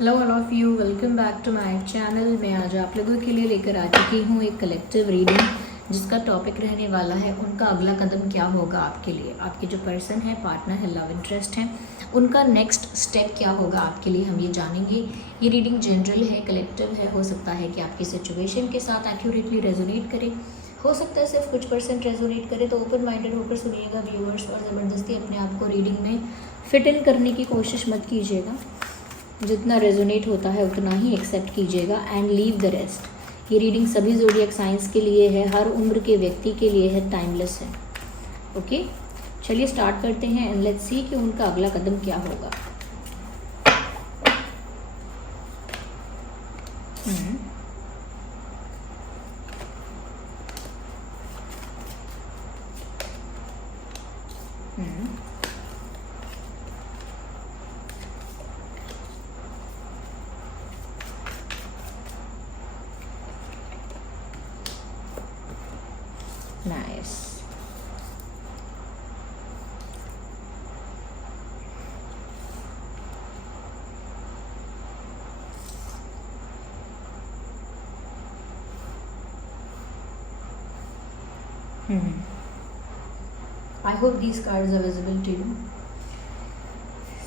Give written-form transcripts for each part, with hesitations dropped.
Hello all of you, welcome back to my channel. मैं आज आप लोगों के लिए लेकर आ चुकी हूँ एक कलेक्टिव रीडिंग, जिसका टॉपिक रहने वाला है उनका अगला कदम क्या होगा आपके लिए। आपके जो पर्सन है, पार्टनर है, लव इंटरेस्ट है, उनका नेक्स्ट स्टेप क्या होगा आपके लिए, हम ये जानेंगे। ये रीडिंग जनरल है, कलेक्टिव है। हो सकता है कि आपकी सिचुएशन के साथ एक्यूरेटली रेजोनेट करे, हो सकता है सिर्फ कुछ % रेजोनेट करे। तो ओपन माइंडेड होकर सुनिएगा व्यूअर्स, और ज़बरदस्ती अपने आप को रीडिंग में फिट इन करने की कोशिश मत कीजिएगा। जितना रेजोनेट होता है उतना ही एक्सेप्ट कीजिएगा एंड लीव द रेस्ट। ये रीडिंग सभी ज़ोडिएक साइंस के लिए है, हर उम्र के व्यक्ति के लिए है, टाइमलेस है। ओके, चलिए स्टार्ट करते हैं एंड लेट्स सी कि उनका अगला कदम क्या होगा। Nice. I hope these cards are visible to you.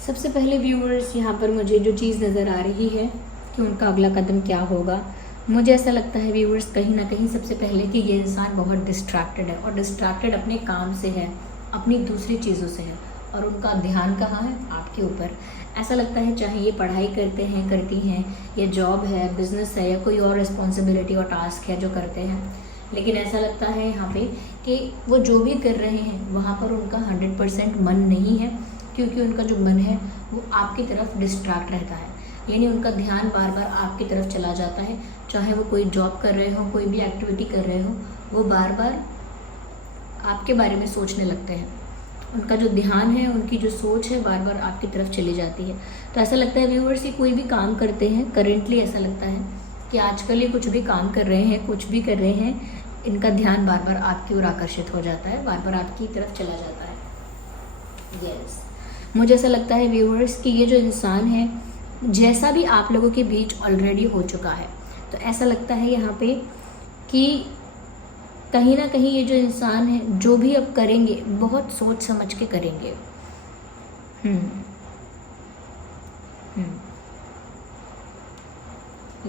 सबसे पहले व्यूअर्स, यहाँ पर मुझे जो चीज़ नज़र आ रही है कि उनका अगला कदम क्या होगा, मुझे ऐसा लगता है व्यूअर्स कहीं ना कहीं सबसे पहले कि ये इंसान बहुत डिस्ट्रैक्टेड है, और डिस्ट्रैक्टेड अपने काम से है, अपनी दूसरी चीज़ों से है, और उनका ध्यान कहाँ है? आपके ऊपर। ऐसा लगता है चाहे ये पढ़ाई करते हैं, करती हैं, या जॉब है, बिजनेस है, या कोई और रिस्पॉन्सिबिलिटी और टास्क है जो करते हैं, लेकिन ऐसा लगता है यहाँ पे कि वो जो भी कर रहे हैं वहाँ पर उनका 100% मन नहीं है, क्योंकि उनका जो मन है वो आपकी तरफ डिस्ट्रैक्ट रहता है। यानी उनका ध्यान बार बार आपकी तरफ चला जाता है। चाहे वो कोई जॉब कर रहे हो, कोई भी एक्टिविटी कर रहे हो, वो बार बार आपके बारे में सोचने लगते हैं। उनका जो ध्यान है, उनकी जो सोच है, बार बार आपकी तरफ चली जाती है। तो ऐसा लगता है व्यूअर्स, ये कोई भी काम करते हैं, करेंटली ऐसा लगता है कि आजकल ये कुछ भी काम कर रहे हैं, कुछ भी कर रहे हैं, इनका ध्यान बार बार आपकी ओर आकर्षित हो जाता है, बार बार आपकी तरफ चला जाता है। यस, मुझे ऐसा लगता है व्यूअर्स कि ये जो इंसान है, जैसा भी आप लोगों के बीच ऑलरेडी हो चुका है, तो ऐसा लगता है यहाँ पे कि कहीं ना कहीं ये जो इंसान है, जो भी अब करेंगे बहुत सोच समझ के करेंगे।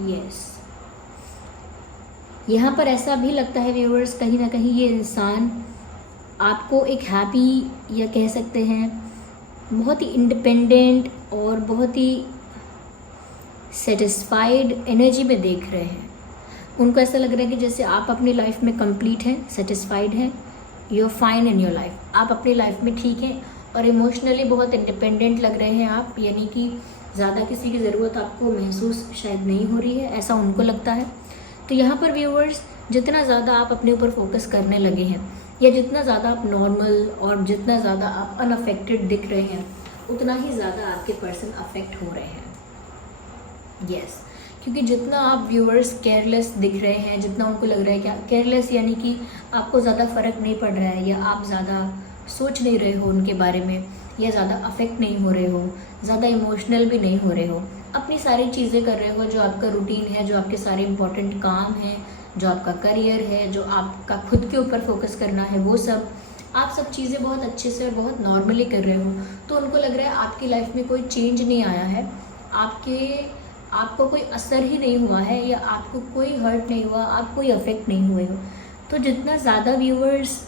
यस, यहाँ पर ऐसा भी लगता है व्यूअर्स, कहीं ना कहीं ये इंसान आपको एक हैप्पी, या कह सकते हैं बहुत ही इंडिपेंडेंट और बहुत ही सेटिस्फाइड एनर्जी में देख रहे हैं। उनको ऐसा लग रहा है कि जैसे आप अपनी लाइफ में कंप्लीट हैं, सेटिस्फाइड हैं, you are fine in your life, आप अपनी लाइफ में ठीक हैं, और इमोशनली बहुत इंडिपेंडेंट लग रहे हैं आप। यानी कि ज़्यादा किसी की ज़रूरत आपको महसूस शायद नहीं हो रही है, ऐसा उनको लगता है। तो यहाँ पर व्यूअर्स, जितना ज़्यादा आप अपने ऊपर फोकस करने लगे हैं, या जितना ज़्यादा आप नॉर्मल और जितना ज़्यादा आप अनअफेक्टेड दिख रहे हैं, उतना ही ज़्यादा आपके पर्सन अफेक्ट हो रहे हैं। यस, क्योंकि जितना आप व्यूअर्स केयरलेस दिख रहे हैं, जितना उनको लग रहा है कि केयरलेस यानी कि आपको ज़्यादा फ़र्क नहीं पड़ रहा है, या आप ज़्यादा सोच नहीं रहे हो उनके बारे में, या ज़्यादा अफेक्ट नहीं हो रहे हो, ज़्यादा इमोशनल भी नहीं हो रहे हो, अपनी सारी चीज़ें कर रहे हो, जो आपका रूटीन है, जो आपके सारे इंपॉर्टेंट काम हैं, जो आपका करियर है, जो आपका खुद के ऊपर फोकस करना है, वो सब आप सब चीज़ें बहुत अच्छे से और बहुत नॉर्मली कर रहे हो। तो उनको लग रहा है आपकी लाइफ में कोई चेंज नहीं आया है, आपको कोई असर ही नहीं हुआ है, या आपको कोई हर्ट नहीं हुआ, आप कोई अफेक्ट नहीं हुए हो। तो जितना ज़्यादा व्यूअर्स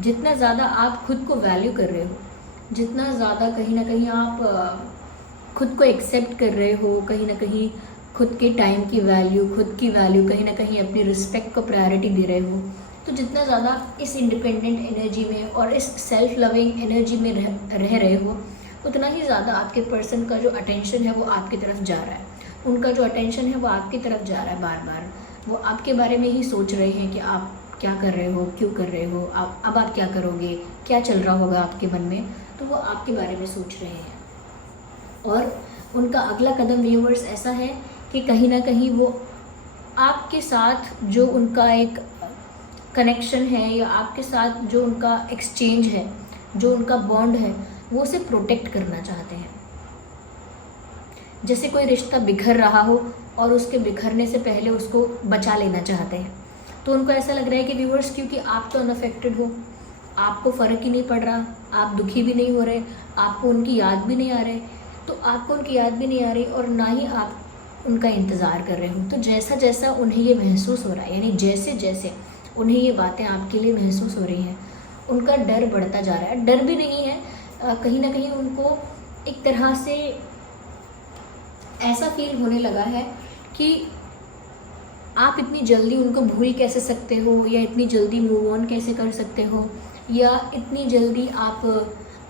जितना ज़्यादा आप खुद को वैल्यू कर रहे हो, जितना ज़्यादा कहीं ना कहीं आप खुद को एक्सेप्ट कर रहे हो, कहीं ना कहीं खुद के टाइम की वैल्यू, खुद की वैल्यू, कहीं ना कहीं अपनी रिस्पेक्ट को प्रायोरिटी दे रहे हो, तो जितना ज़्यादा इस इंडिपेंडेंट एनर्जी में और इस सेल्फ लविंग एनर्जी में रह रहे हो, उतना ही ज़्यादा आपके पर्सन का जो अटेंशन है वो आपकी तरफ जा रहा है। उनका जो अटेंशन है वो आपकी तरफ जा रहा है, बार बार वो आपके बारे में ही सोच रहे हैं कि आप क्या कर रहे हो, क्यों कर रहे हो, अब आप क्या करोगे, क्या चल रहा होगा आपके मन में, तो वो आपके बारे में सोच रहे हैं। और उनका अगला कदम व्यूअर्स ऐसा है कि कहीं ना कहीं वो आपके साथ जो उनका एक कनेक्शन है, या आपके साथ जो उनका एक्सचेंज है, जो उनका बॉन्ड है वो उसे प्रोटेक्ट करना चाहते हैं। जैसे कोई रिश्ता बिखर रहा हो और उसके बिखरने से पहले उसको बचा लेना चाहते हैं। तो उनको ऐसा लग रहा है कि व्यूअर्स, क्योंकि आप तो अनअफेक्टेड हो, आपको फ़र्क ही नहीं पड़ रहा, आप दुखी भी नहीं हो रहे, आपको उनकी याद भी नहीं आ रही, तो आपको उनकी याद भी नहीं आ रही और ना ही आप उनका इंतज़ार कर रहे हो। तो जैसा जैसा उन्हें ये महसूस हो रहा है, यानी जैसे जैसे उन्हें ये बातें आपके लिए महसूस हो रही हैं, उनका डर बढ़ता जा रहा है। डर भी नहीं है, कहीं ना कहीं उनको एक तरह से ऐसा फील होने लगा है कि आप इतनी जल्दी उनको भूल कैसे सकते हो, या इतनी जल्दी मूव ऑन कैसे कर सकते हो, या इतनी जल्दी आप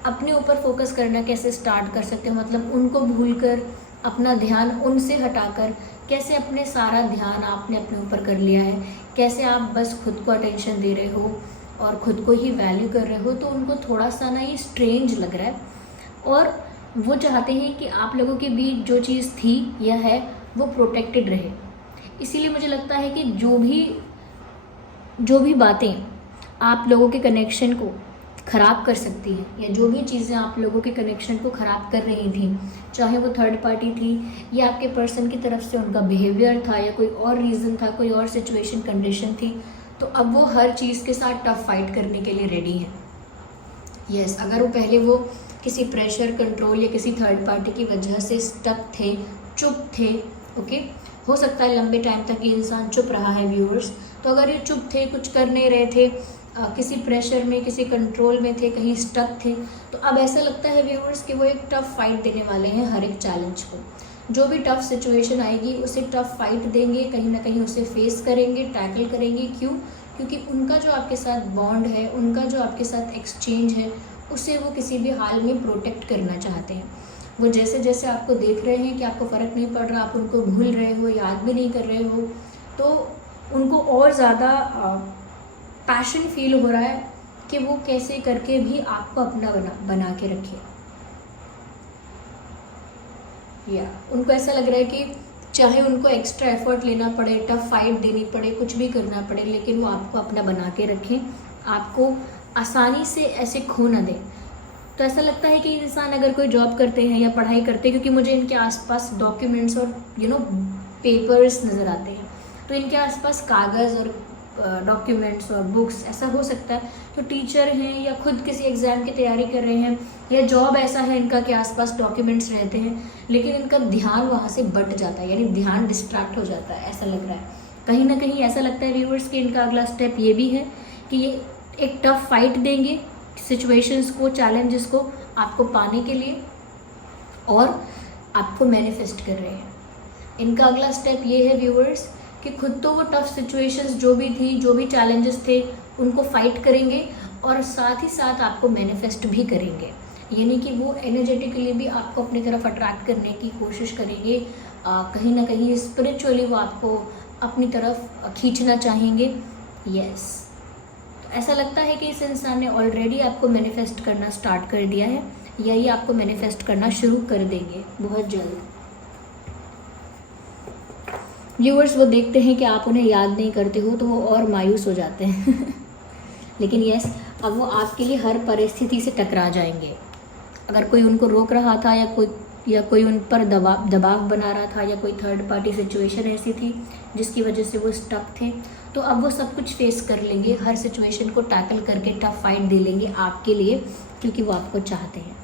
अपने ऊपर फोकस करना कैसे स्टार्ट कर सकते हो। मतलब उनको भूलकर अपना ध्यान उनसे हटाकर कैसे अपने सारा ध्यान आपने अपने ऊपर कर लिया है, कैसे आप बस खुद को अटेंशन दे रहे हो और ख़ुद को ही वैल्यू कर रहे हो। तो उनको थोड़ा सा ना ये स्ट्रेंज लग रहा है और वो चाहते हैं कि आप लोगों के बीच जो चीज़ थी या है वो प्रोटेक्टेड रहे। इसीलिए मुझे लगता है कि जो भी बातें आप लोगों के कनेक्शन को ख़राब कर सकती हैं, या जो भी चीज़ें आप लोगों के कनेक्शन को ख़राब कर रही थी, चाहे वो थर्ड पार्टी थी या आपके पर्सन की तरफ से उनका बिहेवियर था या कोई और रीज़न था, कोई और सिचुएशन कंडीशन थी, तो अब वो हर चीज़ के साथ टफ फाइट करने के लिए रेडी हैं। यस, अगर वो पहले वो किसी प्रेशर, कंट्रोल या किसी थर्ड पार्टी की वजह से स्टक थे, चुप थे, ओके, हो सकता है लंबे टाइम तक ये इंसान चुप रहा है व्यूअर्स। तो अगर ये चुप थे, कुछ कर नहीं रहे थे, किसी प्रेशर में, किसी कंट्रोल में थे, कहीं स्टक थे, तो अब ऐसा लगता है व्यूअर्स कि वो एक टफ फाइट देने वाले हैं हर एक चैलेंज को। जो भी टफ सिचुएशन आएगी उसे टफ फाइट देंगे, कहीं ना कहीं उसे फेस करेंगे, टैकल करेंगे। क्यों? क्योंकि उनका जो आपके साथ बॉन्ड है, उनका जो आपके साथ एक्सचेंज है, उसे वो किसी भी हाल में प्रोटेक्ट करना चाहते हैं। वो जैसे जैसे आपको देख रहे हैं कि आपको फ़र्क नहीं पड़ रहा, आप उनको भूल रहे हो, याद भी नहीं कर रहे हो, तो उनको और ज़्यादा पैशन फील हो रहा है कि वो कैसे करके भी आपको अपना बना के रखे। या उनको ऐसा लग रहा है कि चाहे उनको एक्स्ट्रा एफर्ट लेना पड़े, टफ फाइट देनी पड़े, कुछ भी करना पड़े, लेकिन वो आपको अपना बना के रखें, आपको आसानी से ऐसे खो ना दें। तो ऐसा लगता है कि इंसान अगर कोई जॉब करते हैं या पढ़ाई करते हैं, क्योंकि मुझे इनके आसपास डॉक्यूमेंट्स और पेपर्स नज़र आते हैं, तो इनके आसपास कागज़ और डॉक्यूमेंट्स और बुक्स, ऐसा हो सकता है तो टीचर हैं या खुद किसी एग्ज़ाम की तैयारी कर रहे हैं, या जॉब ऐसा है इनका कि आसपास डॉक्यूमेंट्स रहते हैं, लेकिन इनका ध्यान वहाँ से बट जाता है, यानी ध्यान डिस्ट्रैक्ट हो जाता है। ऐसा लग रहा है, कहीं ना कहीं ऐसा लगता है व्यूअर्स कि इनका अगला स्टेप ये भी है कि ये एक टफ फाइट देंगे सिचुएशंस को, चैलेंजेस को आपको पाने के लिए, और आपको मैनिफेस्ट कर रहे हैं। इनका अगला स्टेप ये है व्यूअर्स कि खुद तो वो टफ सिचुएशंस जो भी थी, जो भी चैलेंजेस थे, उनको फाइट करेंगे और साथ ही साथ आपको मैनिफेस्ट भी करेंगे। यानी कि वो एनर्जेटिकली भी आपको अपनी तरफ अट्रैक्ट करने की कोशिश करेंगे, कहीं ना कहीं स्पिरिचुअली वो आपको अपनी तरफ खींचना चाहेंगे। यस, तो ऐसा लगता है कि इस इंसान ने ऑलरेडी आपको मैनिफेस्ट करना स्टार्ट कर दिया है, या ये आपको मैनिफेस्ट करना शुरू कर देंगे बहुत जल्द। व्यूअर्स, वो देखते हैं कि आप उन्हें याद नहीं करते हो तो वो और मायूस हो जाते हैं लेकिन यस, अब वो आपके लिए हर परिस्थिति से टकरा जाएंगे। अगर कोई उनको रोक रहा था या कोई उन पर दबाव बना रहा था, या कोई थर्ड पार्टी सिचुएशन ऐसी थी जिसकी वजह से वो स्टक थे, तो अब वो सब कुछ फेस कर लेंगे, हर सिचुएशन को टैकल करके टफ फाइट दे लेंगे आपके लिए, क्योंकि वो आपको चाहते हैं।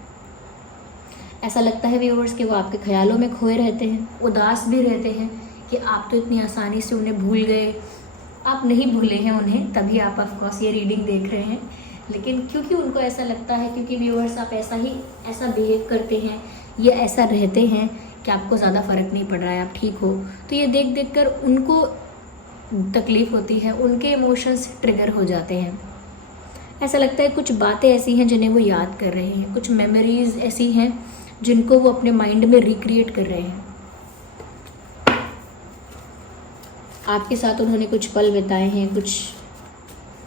ऐसा लगता है व्यूअर्स कि वो आपके ख्यालों में खोए रहते हैं, उदास भी रहते हैं कि आप तो इतनी आसानी से उन्हें भूल गए। आप नहीं भूले हैं उन्हें, तभी आप ऑफकोर्स ये रीडिंग देख रहे हैं, लेकिन क्योंकि उनको ऐसा लगता है, क्योंकि व्यूअर्स आप ऐसा बिहेव करते हैं या ऐसा रहते हैं कि आपको ज़्यादा फ़र्क नहीं पड़ रहा है, आप ठीक हो, तो ये देख कर उनको तकलीफ़ होती है, उनके इमोशंस ट्रिगर हो जाते हैं। ऐसा लगता है कुछ बातें ऐसी हैं जिन्हें वो याद कर रहे हैं, कुछ मेमोरीज़ ऐसी हैं जिनको वो अपने माइंड में रिक्रिएट कर रहे हैं। आपके साथ उन्होंने कुछ पल बिताए हैं, कुछ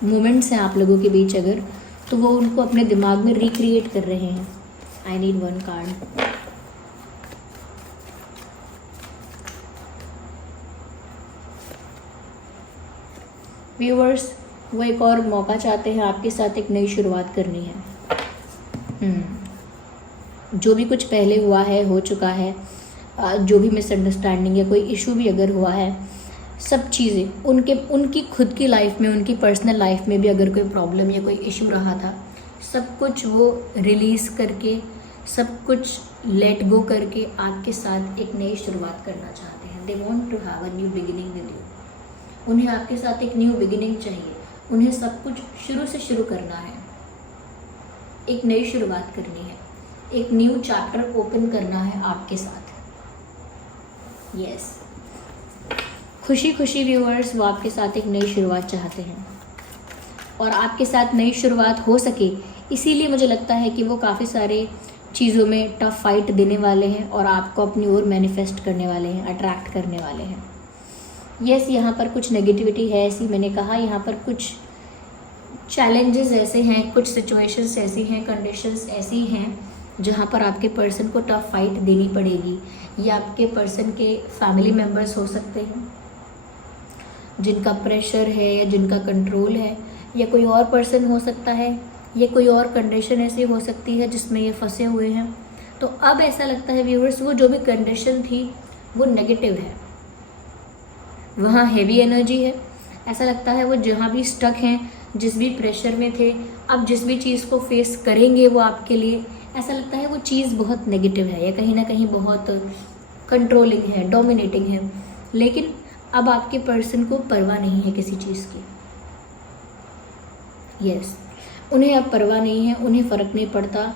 मोमेंट्स हैं आप लोगों के बीच अगर, तो वो उनको अपने दिमाग में रिक्रिएट कर रहे हैं। I need one card. Viewers, वो एक और मौका चाहते हैं, आपके साथ एक नई शुरुआत करनी है। जो भी कुछ पहले हुआ है, हो चुका है, जो भी मिसअंडरस्टैंडिंग या कोई इशू भी अगर हुआ है, सब चीज़ें उनकी खुद की लाइफ में, उनकी पर्सनल लाइफ में भी अगर कोई प्रॉब्लम या कोई इशू रहा था, सब कुछ वो रिलीज़ करके, सब कुछ लेट गो करके आपके साथ एक नई शुरुआत करना चाहते हैं। They want to have a new beginning with you. उन्हें आपके साथ एक न्यू बिगिनिंग चाहिए। उन्हें सब कुछ शुरू से शुरू करना है, एक नई शुरुआत करनी है, एक न्यू चैप्टर ओपन करना है आपके साथ। यस, खुशी खुशी व्यूअर्स, वो आपके साथ एक नई शुरुआत चाहते हैं और आपके साथ नई शुरुआत हो सके इसीलिए मुझे लगता है कि वो काफ़ी सारे चीज़ों में टफ फाइट देने वाले हैं और आपको अपनी ओर मैनिफेस्ट करने वाले हैं, अट्रैक्ट करने वाले हैं। यस, यहाँ पर कुछ नेगेटिविटी है, ऐसी मैंने कहा, यहाँ पर कुछ चैलेंजेस ऐसे हैं, कुछ सिचुएशंस ऐसी हैं, कंडीशंस ऐसी हैं जहाँ पर आपके पर्सन को टफ फाइट देनी पड़ेगी। या आपके पर्सन के फैमिली मेम्बर्स हो सकते हैं जिनका प्रेशर है या जिनका कंट्रोल है, या कोई और पर्सन हो सकता है, या कोई और कंडीशन ऐसी हो सकती है जिसमें ये फंसे हुए हैं। तो अब ऐसा लगता है व्यूअर्स, वो जो भी कंडीशन थी वो नेगेटिव है, वहाँ हैवी एनर्जी है। ऐसा लगता है वो जहाँ भी स्टक हैं, जिस भी प्रेशर में थे, अब जिस भी चीज़ को फेस करेंगे वो आपके लिए, ऐसा लगता है वो चीज़ बहुत नेगेटिव है या कहीं ना कहीं बहुत कंट्रोलिंग है, डोमिनेटिंग है। लेकिन अब आपके पर्सन को परवाह नहीं है किसी चीज़ की। यस, उन्हें अब परवाह नहीं है, उन्हें फ़र्क नहीं पड़ता,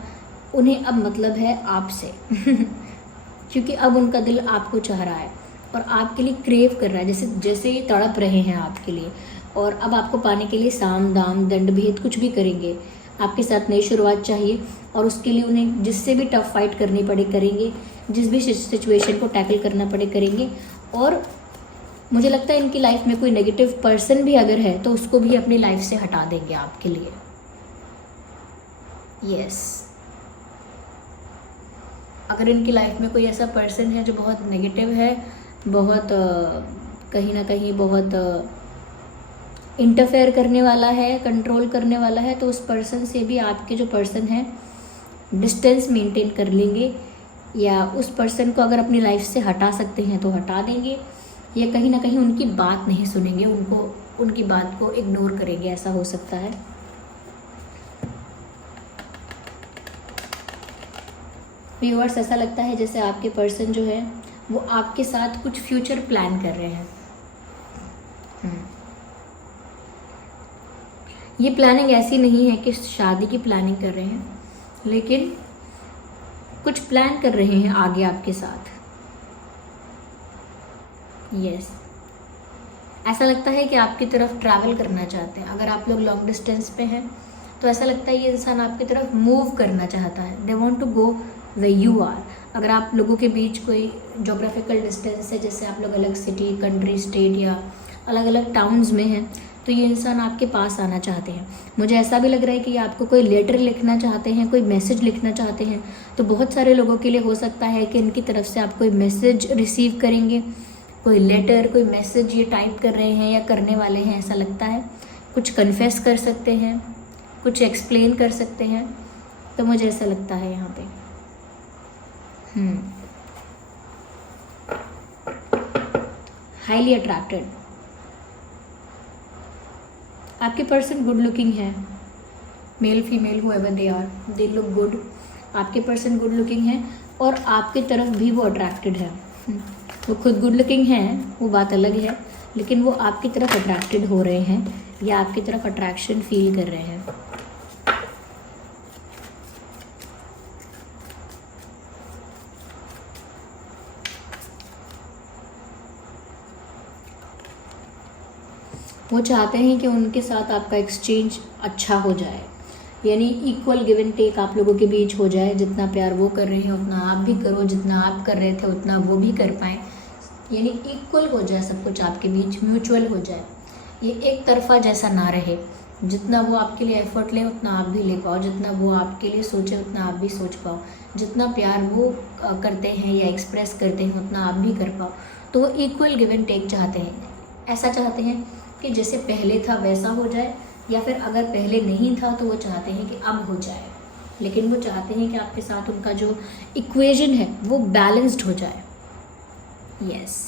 उन्हें अब मतलब है आपसे क्योंकि अब उनका दिल आपको चाह रहा है और आपके लिए क्रेव कर रहा है, जैसे जैसे ये तड़प रहे हैं आपके लिए, और अब आपको पाने के लिए साम दाम दंड भेद कुछ भी करेंगे। आपके साथ नई शुरुआत चाहिए और उसके लिए उन्हें जिससे भी टफ फाइट करनी पड़े करेंगे, जिस भी सिचुएशन को टैकल करना पड़े करेंगे। और मुझे लगता है इनकी लाइफ में कोई नेगेटिव पर्सन भी अगर है तो उसको भी अपनी लाइफ से हटा देंगे आपके लिए। यस, अगर इनकी लाइफ में कोई ऐसा पर्सन है जो बहुत नेगेटिव है, बहुत कहीं ना कहीं बहुत इंटरफेयर करने वाला है, कंट्रोल करने वाला है, तो उस पर्सन से भी आपके जो पर्सन है डिस्टेंस मेंटेन कर लेंगे, या उस पर्सन को अगर अपनी लाइफ से हटा सकते हैं तो हटा देंगे, या कहीं ना कहीं उनकी बात नहीं सुनेंगे, उनकी बात को इग्नोर करेंगे। ऐसा हो सकता है। व्यूअर्स, ऐसा लगता है जैसे आपके पर्सन जो है वो आपके साथ कुछ फ्यूचर प्लान कर रहे हैं। ये प्लानिंग ऐसी नहीं है कि शादी की प्लानिंग कर रहे हैं, लेकिन कुछ प्लान कर रहे हैं आगे आपके साथ। यस, ऐसा लगता है कि आपकी तरफ ट्रैवल करना चाहते हैं। अगर आप लोग लॉन्ग डिस्टेंस पे हैं तो ऐसा लगता है ये इंसान आपकी तरफ मूव करना चाहता है। They want to go way you are. अगर आप लोगों के बीच कोई जोग्राफिकल डिस्टेंस है, जैसे आप लोग अलग सिटी, कंट्री, स्टेट या अलग अलग टाउन्स में हैं, तो ये इंसान आपके पास आना चाहते हैं। मुझे ऐसा भी लग रहा है कि आपको कोई लेटर लिखना चाहते हैं, कोई मैसेज लिखना चाहते हैं। तो बहुत सारे लोगों के लिए हो सकता है कि इनकी तरफ से आप कोई मैसेज रिसीव करेंगे, कोई लेटर, कोई मैसेज ये टाइप कर रहे हैं या करने वाले हैं, ऐसा लगता है। कुछ कन्फेस कर सकते हैं, कुछ एक्सप्लेन कर सकते हैं, तो मुझे ऐसा लगता है यहाँ पे। Highly attracted. आपके पर्सन गुड लुकिंग है, male female however they are, they look good. आपके पर्सन गुड लुकिंग है और आपके तरफ भी वो अट्रैक्टेड है। वो खुद गुड लुकिंग हैं, वो बात अलग है, लेकिन वो आपकी तरफ अट्रैक्टेड हो रहे हैं या आपकी तरफ अट्रैक्शन फील कर रहे हैं। वो चाहते हैं कि उनके साथ आपका एक्सचेंज अच्छा हो जाए, यानी इक्वल गिव एंड टेक आप लोगों के बीच हो जाए। जितना प्यार वो कर रहे हैं उतना आप भी करो, जितना आप कर रहे थे उतना वो भी कर पाएँ, यानी इक्वल हो जाए सब कुछ आपके बीच, म्यूचुअल हो जाए। ये एक तरफा जैसा ना रहे। जितना वो आपके लिए एफर्ट ले उतना आप भी ले पाओ, जितना वो आपके लिए सोचे उतना आप भी सोच पाओ, जितना प्यार वो करते हैं या एक्सप्रेस करते हैं उतना आप भी कर पाओ। तो वो इक्वल गिव एंड टेक चाहते हैं। ऐसा चाहते हैं कि जैसे पहले था वैसा हो जाए, या फिर अगर पहले नहीं था तो वो चाहते हैं कि अब हो जाए। लेकिन वो चाहते हैं कि आपके साथ उनका जो इक्वेशन है वो बैलेंस्ड हो जाए। Yes.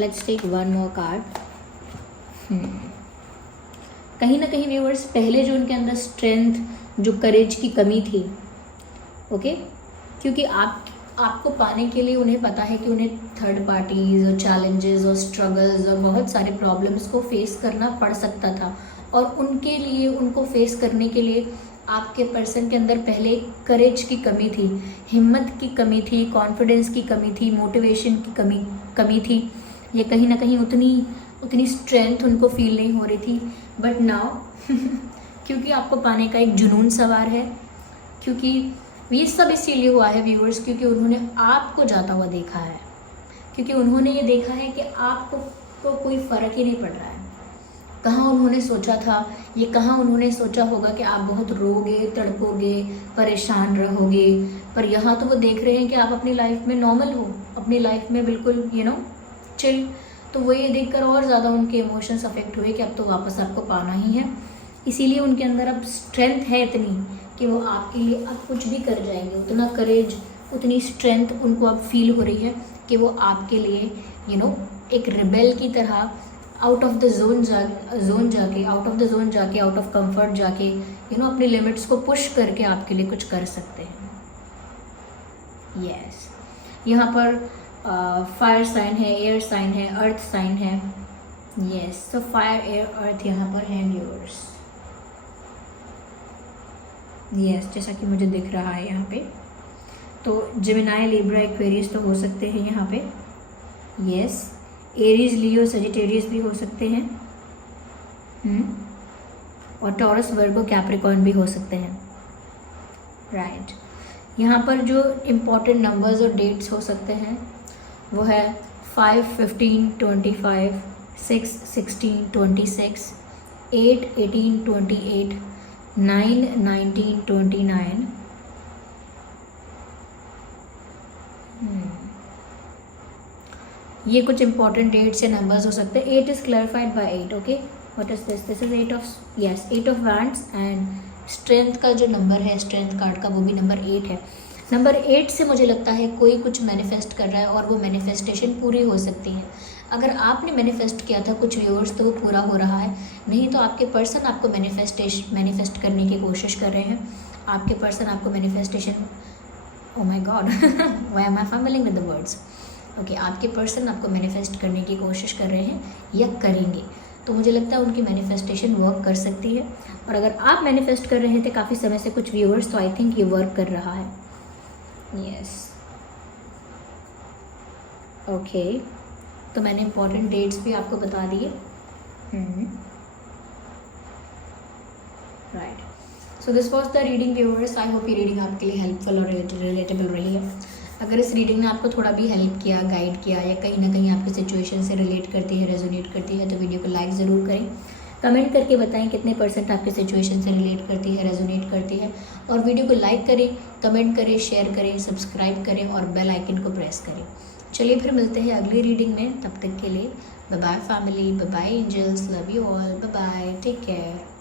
Let's take one more card. कहीं ना कहीं व्यूअर्स पहले जो उनके अंदर स्ट्रेंथ, जो करेज की कमी थी, ओके, क्योंकि आपको पाने के लिए उन्हें पता है कि उन्हें थर्ड पार्टीज और चैलेंजेस और स्ट्रगल्स और बहुत सारे प्रॉब्लम्स को फेस करना पड़ सकता था, और उनके लिए, उनको फेस करने के लिए आपके पर्सन के अंदर पहले करेज की कमी थी, हिम्मत की कमी थी, कॉन्फिडेंस की कमी थी, मोटिवेशन की कमी थी। ये कहीं ना कहीं उतनी स्ट्रेंथ उनको फील नहीं हो रही थी। बट नाउ क्योंकि आपको पाने का एक जुनून सवार है, क्योंकि ये सब इसीलिए हुआ है व्यूअर्स, क्योंकि उन्होंने आपको जाता हुआ देखा है, क्योंकि उन्होंने ये देखा है कि आपको तो कोई फ़र्क ही नहीं पड़ रहा है। कहाँ उन्होंने सोचा था, ये कहाँ उन्होंने सोचा होगा कि आप बहुत रोगे, तड़पोगे, परेशान रहोगे, पर यहाँ तो वो देख रहे हैं कि आप अपनी लाइफ में नॉर्मल हो, अपनी लाइफ में बिल्कुल चिल। तो वो ये देखकर और ज़्यादा उनके इमोशंस अफेक्ट हुए कि अब तो वापस आपको पाना ही है। इसीलिए उनके अंदर अब स्ट्रेंथ है इतनी कि वो आपके लिए अब कुछ भी कर जाएंगे। उतना करेज, उतनी स्ट्रेंथ उनको अब फील हो रही है कि वो आपके लिए एक रिबेल की तरह आउट ऑफ द जोन जाके आउट ऑफ कंफर्ट जाके अपनी लिमिट्स को पुश करके आपके लिए कुछ कर सकते हैं। यस। यहाँ पर फायर साइन है, एयर साइन है, अर्थ साइन है। यस, तो फायर, एयर, अर्थ यहाँ पर है व्यूअर्स। यस, जैसा कि मुझे दिख रहा है यहाँ पे, तो जेमिनाई, लिब्रा, एक्वेरियस तो हो सकते हैं यहाँ पे। यस, एरीज, लियो, सजिटेरियस भी हो सकते हैं। और टॉरस, वर्गो, कैप्रिकॉर्न भी हो सकते हैं। राइट। यहाँ पर जो इम्पोर्टेंट नंबर्स और डेट्स हो सकते हैं वो है 5, 15, 25, 6, 16, 26, 8, 18, 28, 9, 19, 29। ये कुछ इंपॉर्टेंट डेट्स या नंबर्स हो सकते हैं। 8 is clarified by 8। Okay, what is this? This is 8 of wands. And strength का जो नंबर है, स्ट्रेंथ कार्ड का, वो भी नंबर 8 है। नंबर 8 से मुझे लगता है कोई कुछ मैनिफेस्ट कर रहा है और वो मैनिफेस्टेशन पूरी हो सकती है। अगर आपने मैनिफेस्ट किया था कुछ व्यूअर्स, तो वो पूरा हो रहा है। नहीं तो आपके पर्सन आपको मैनिफेस्ट करने की कोशिश कर रहे हैं। आपके पर्सन आपको manifestation, oh my God, why am I fumbling with the words. Okay, आपके पर्सन आपको मैनिफेस्ट करने की कोशिश कर रहे हैं या करेंगे। तो मुझे लगता है उनकी मैनिफेस्टेशन वर्क कर सकती है। और अगर आप मैनिफेस्ट कर रहे थे काफ़ी समय से कुछ व्यूअर्स, तो आई थिंक ये वर्क कर रहा है। यस। ओके, तो मैंने इंपॉर्टेंट डेट्स भी आपको बता दिए। Right. So this was the reading viewers. I hope ये रीडिंग आपके लिए हेल्पफुल और रिलेटेबल रही है। अगर इस रीडिंग ने आपको थोड़ा भी हेल्प किया, गाइड किया, या कहीं ना कहीं आपकी सिचुएशन से रिलेट करती है, रेजोनेट करती है, तो वीडियो को लाइक ज़रूर करें। कमेंट करके बताएं कितने % आपकी सिचुएशन से रिलेट करती है, रेजोनेट करती है। और वीडियो को लाइक करें, कमेंट करें, शेयर करें, सब्सक्राइब करें और बेल आइकन को प्रेस करें। चलिए फिर मिलते हैं अगली रीडिंग में। तब तक के लिए bye bye family, bye bye angels, love you all, bye bye, take care.